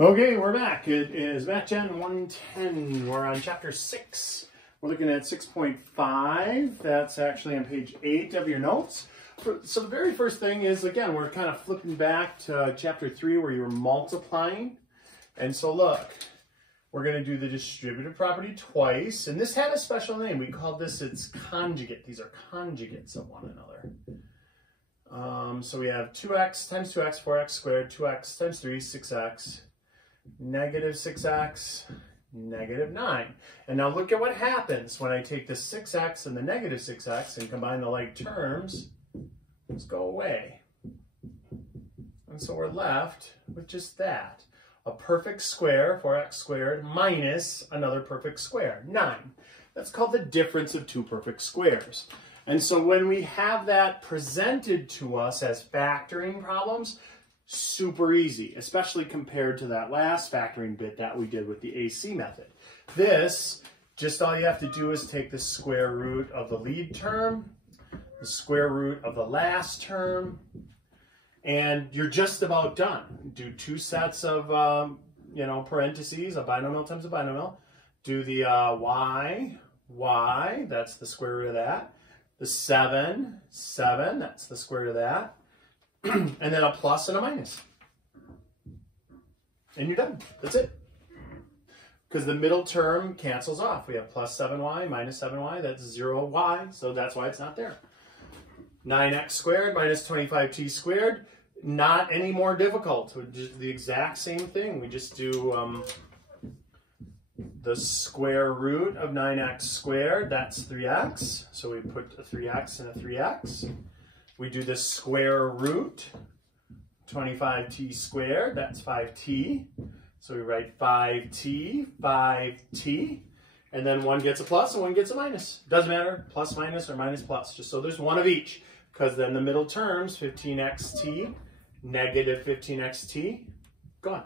Okay, we're back. It is Matgen110. We're on chapter 6. We're looking at 6.5. That's actually on page 8 of your notes. So the very first thing is, again, we're kind of flipping back to chapter 3 where you were multiplying. And so look, we're going to do the distributive property twice. And this had a special name. We called this its conjugate. These are conjugates of one another. So we have 2x times 2x, 4x squared, 2x times 3, 6x. Negative 6x, negative 9. And now look at what happens when I take the 6x and the negative 6x and combine the like terms. Let's go away. And so we're left with just that. A perfect square, 4x squared, minus another perfect square, 9. That's called the difference of two perfect squares. And so when we have that presented to us as factoring problems, super easy, especially compared to that last factoring bit that we did with the AC method. This, just all you have to do is take the square root of the lead term, the square root of the last term, and you're just about done. Do two sets of, parentheses, a binomial times a binomial. Do the y, that's the square root of that. The 7, that's the square root of that. And then a plus and a minus. And you're done. That's it. Because the middle term cancels off. We have plus 7y minus 7y. That's 0y. So that's why it's not there. 9x squared minus 25t squared. Not any more difficult. We just the exact same thing. We just do the square root of 9x squared. That's 3x. So we put a 3x and a 3x. We do the square root, 25t squared, that's 5t. So we write 5t, and then one gets a plus and one gets a minus. Doesn't matter, plus minus or minus plus, just so there's one of each. Because then the middle terms, 15xt, negative 15xt, gone.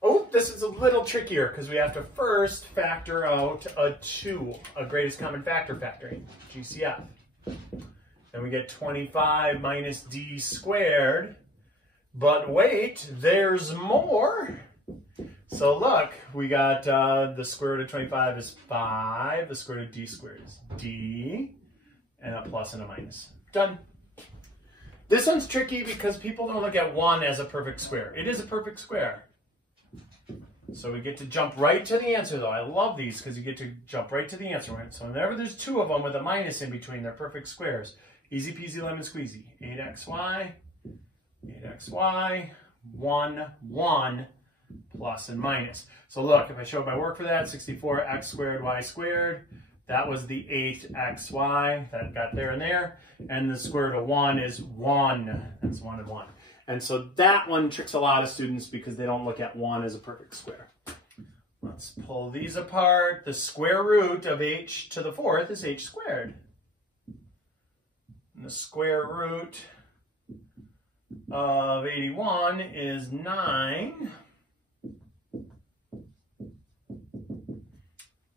Oh, this is a little trickier because we have to first factor out a 2, a greatest common factor factoring, GCF. And we get 25 minus d squared. But wait, there's more. So look, we got the square root of 25 is 5. The square root of d squared is d. And a plus and a minus. Done. This one's tricky because people don't look at 1 as a perfect square. It is a perfect square. So we get to jump right to the answer, though. I love these because you get to jump right to the answer. So whenever there's 2 of them with a minus in between, they're perfect squares. Easy peasy lemon squeezy. 8xy, 1, 1, plus and minus. So look, if I show my work for that, 64x squared, y squared, that was the 8xy, that got there and there. And the square root of 1 is 1. That's 1 and 1. And so that one tricks a lot of students because they don't look at 1 as a perfect square. Let's pull these apart. The square root of h to the 4th is h squared. And the square root of 81 is 9.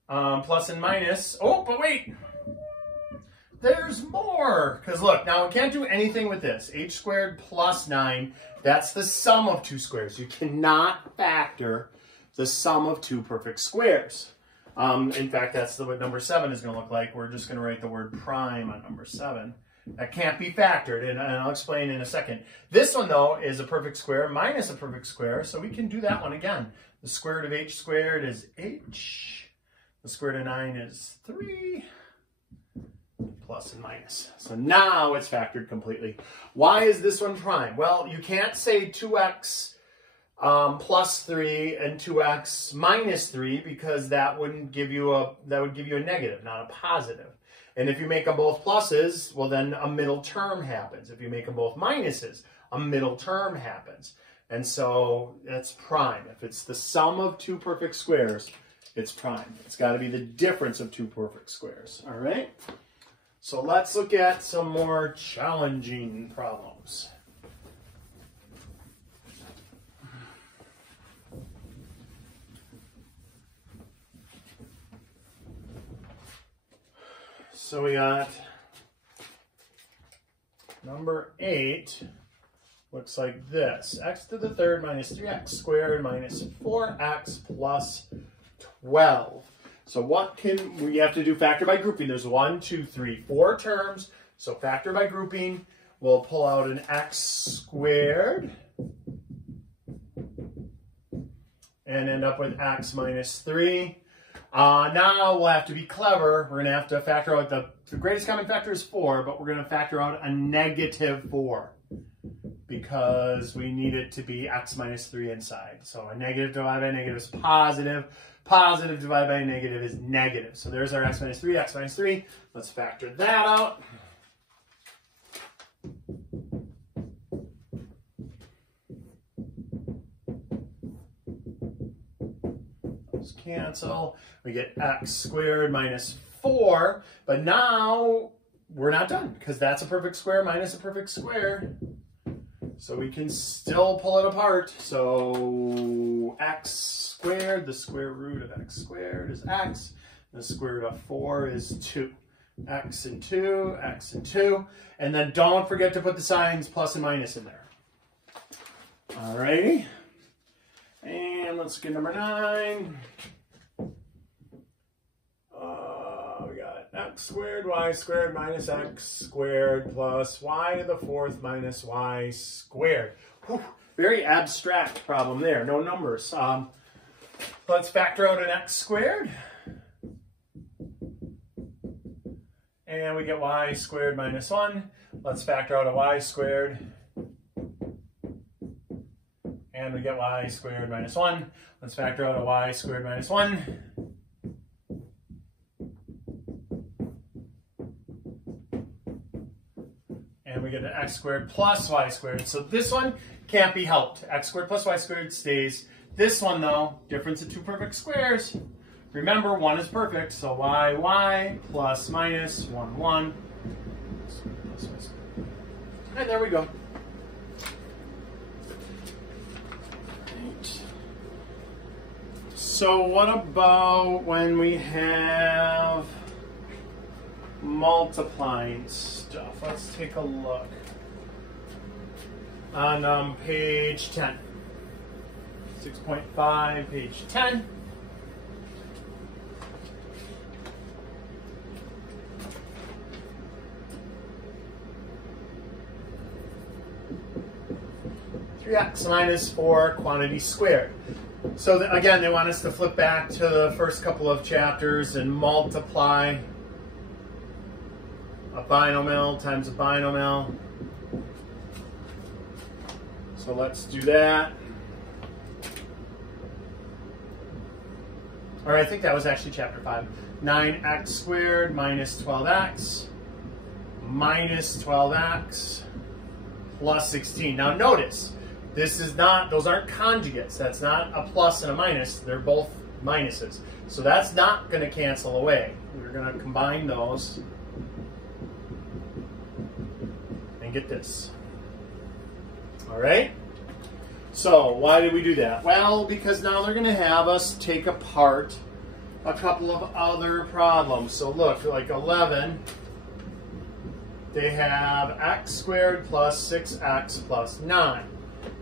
Plus and minus. Oh, but wait. There's more. Because look, now we can't do anything with this. H squared plus 9. That's the sum of two squares. You cannot factor the sum of two perfect squares. In fact, that's what number 7 is going to look like. We're just going to write the word prime on number 7. That can't be factored, and I'll explain in a second. This one, though, is a perfect square minus a perfect square, so we can do that one again. The square root of h squared is h. The square root of 9 is 3. Plus and minus. So now it's factored completely. Why is this one prime? Well, you can't say 2x plus 3 and 2x minus 3 because that would give you a negative, not a positive. And if you make them both pluses, well then a middle term happens. If you make them both minuses, a middle term happens. And so that's prime. If it's the sum of two perfect squares, it's prime. It's got to be the difference of two perfect squares. All right? So let's look at some more challenging problems. So we got number 8 looks like this. X to the third minus 3x squared minus 4x plus 12. So what can we have to do? Factor by grouping. There's 1, 2, 3, 4 terms. So factor by grouping. We'll pull out an x squared and end up with x minus 3. Now we'll have to be clever. We're going to have to factor out the greatest common factor is 4, but we're going to factor out a negative 4 because we need it to be x minus 3 inside. So a negative divided by a negative is positive. Positive divided by a negative is negative. So there's our x minus 3, x minus 3. Let's factor that out. Those cancel. We get x squared minus 4. But now we're not done because that's a perfect square minus a perfect square. So we can still pull it apart. So x squared, the square root of x squared is x. The square root of 4 is 2. X and 2, x and 2. And then don't forget to put the signs plus and minus in there. Alrighty. And let's get number 9. We got x squared, y squared minus x squared plus y to the 4th minus y squared. Whew, very abstract problem there, no numbers. Let's factor out an x squared. And we get y squared minus 1. Let's factor out a y squared. And we get y squared minus 1. Let's factor out a y squared minus 1. And we get an x squared plus y squared. So this one can't be helped. X squared plus y squared stays. This one, though, difference of two perfect squares. Remember, one is perfect, so y plus minus 1, 1. And there we go. Right. So what about when we have multiplying stuff? Let's take a look. On page 10. 6.5, page 10. X minus 4 quantity squared. So again, they want us to flip back to the first couple of chapters and multiply a binomial times a binomial. So let's do that. Or I think that was actually chapter 5. 9x squared minus 12x minus 12x plus 16. Now notice, this is not, those aren't conjugates. That's not a plus and a minus. They're both minuses. So that's not going to cancel away. We're going to combine those and get this. All right? So why did we do that? Well, because now they're going to have us take apart a couple of other problems. So look, like 11, they have x squared plus 6x plus 9.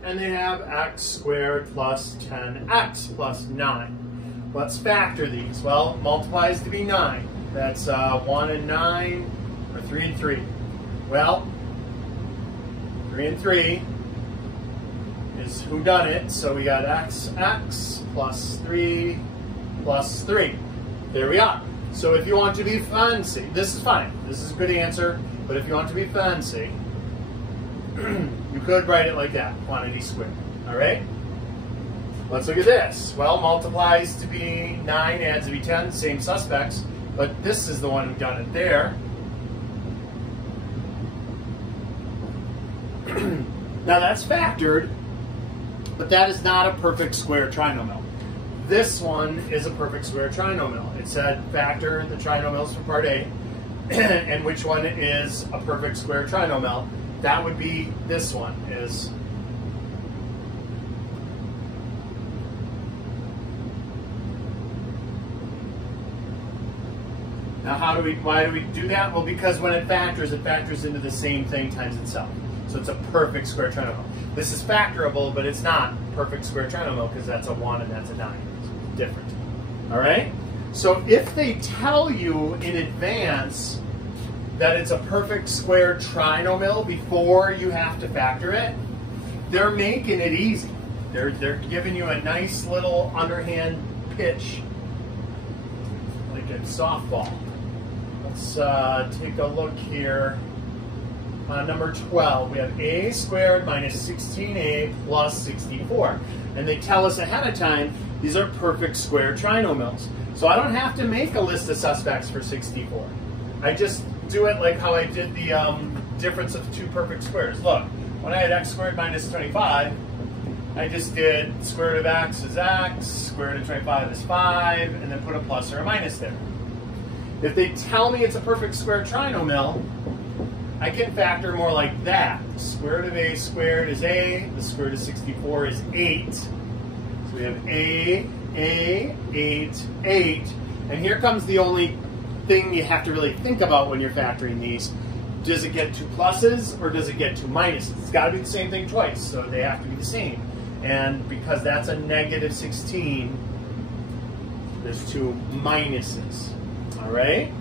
And they have x squared plus 10x plus 9. Let's factor these. Well, multiplies to be 9. That's 1 and 9, or 3 and 3. Well, 3 and 3 is whodunit, so we got x plus 3 plus 3. There we are. So if you want to be fancy, this is fine. This is a good answer, but if you want to be fancy, you could write it like that, quantity squared. All right? Let's look at this. Well, multiplies to be 9, adds to be 10, same suspects, but this is the one who done it there. Now that's factored, but that is not a perfect square trinomial. This one is a perfect square trinomial. It said factor the trinomials for part A, and which one is a perfect square trinomial. That would be this one. Is now why do we do that? Well, because when it factors into the same thing times itself. So it's a perfect square trinomial. This is factorable, but it's not perfect square trinomial because that's a 1 and that's a 9. It's different. All right? So if they tell you in advance that it's a perfect square trinomial before you have to factor it, they're making it easy. They're giving you a nice little underhand pitch, like a softball. Let's take a look here. Number 12, we have a squared minus 16a plus 64. And they tell us ahead of time, these are perfect square trinomials. So I don't have to make a list of suspects for 64. I just do it like how I did the difference of two perfect squares. Look, when I had x squared minus 25, I just did square root of x is x, square root of 25 is 5, and then put a plus or a minus there. If they tell me it's a perfect square trinomial, I can factor more like that. Square root of a squared is a, the square root of 64 is 8. So we have a, 8, 8. And here comes the only thing you have to really think about when you're factoring these. Does it get two pluses or does it get two minuses? It's got to be the same thing twice, so they have to be the same. And because that's a negative 16, there's two minuses. All right?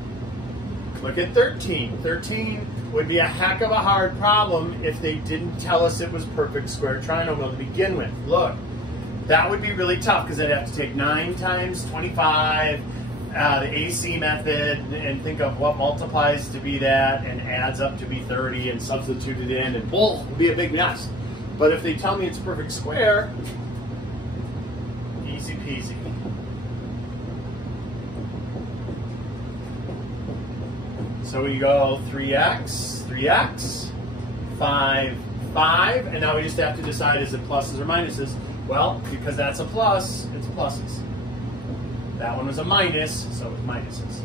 Look at 13. 13 would be a heck of a hard problem if they didn't tell us it was perfect square trinomial to begin with. Look, that would be really tough because I'd have to take 9 times 25, the AC method, and think of what multiplies to be that and adds up to be 30 and substitute it in, and boom, it would be a big mess. But if they tell me it's perfect square, easy peasy. So we go 3x, 3x, 5, 5, and now we just have to decide is it pluses or minuses. Well, because that's a plus, it's pluses. That one was a minus, so it's minuses.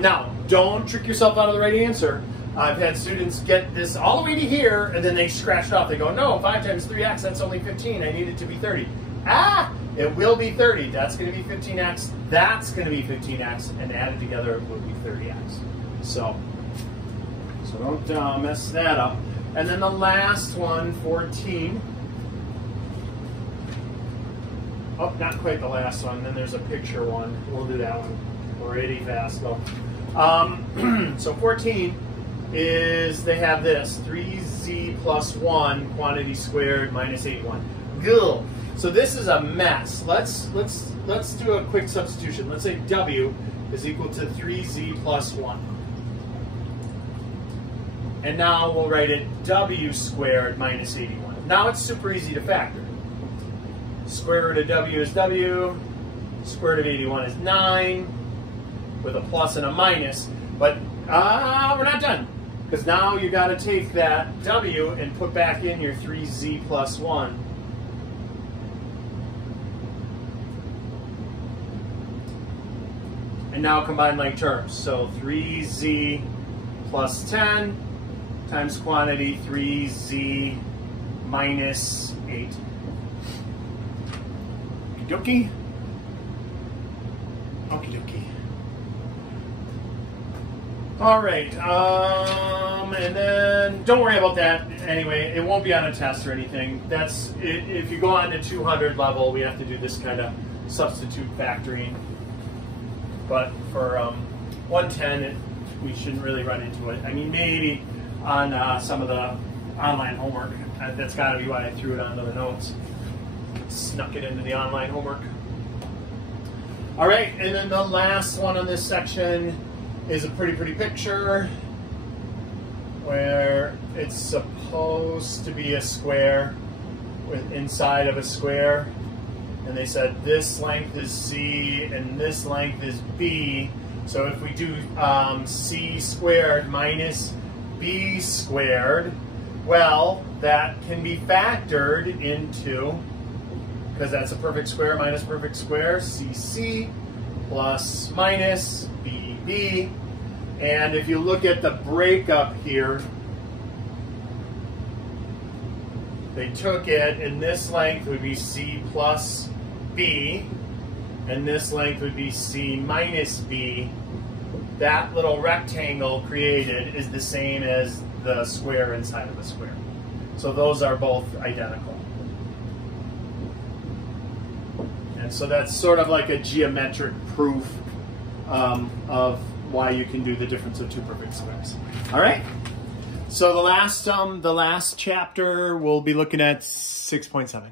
Now, don't trick yourself out of the right answer. I've had students get this all the way to here, and then they scratch it off. They go, no, 5 times 3x, that's only 15. I need it to be 30. Ah, it will be 30. That's going to be 15x. That's going to be 15x, and added together it will be 30x. So don't mess that up. And then the last one, 14. Oh, not quite the last one. Then there's a picture one. We'll do that one pretty fast though. So 14 is, they have this, 3z plus 1 quantity squared minus 81. Gul. So this is a mess. Let's do a quick substitution. Let's say w is equal to 3z plus 1. And now we'll write it w squared minus 81. Now it's super easy to factor. Square root of w is w, square root of 81 is 9, with a plus and a minus. But we're not done, because now you got to take that w and put back in your 3z plus 1. And now combine like terms. So 3z plus 10 times quantity 3z minus 8. Okie dokie. Okie dokie. All right, and then don't worry about that anyway. It won't be on a test or anything. That's it. If you go on to 200 level, we have to do this kind of substitute factoring. But for 110, we shouldn't really run into it. I mean, maybe on some of the online homework. That's got to be why I threw it onto the notes. Snuck it into the online homework. All right, and then the last one on this section is a pretty picture where it's supposed to be a square with inside of a square. And they said this length is C and this length is B. So if we do C squared minus B squared, well, that can be factored into, because that's a perfect square minus perfect square, CC plus minus BB. And if you look at the breakup here, they took it, and this length would be C plus B, and this length would be C minus B. That little rectangle created is the same as the square inside of the square. So those are both identical. And so that's sort of like a geometric proof of why you can do the difference of two perfect squares. All right. So the last chapter we'll be looking at 6.7.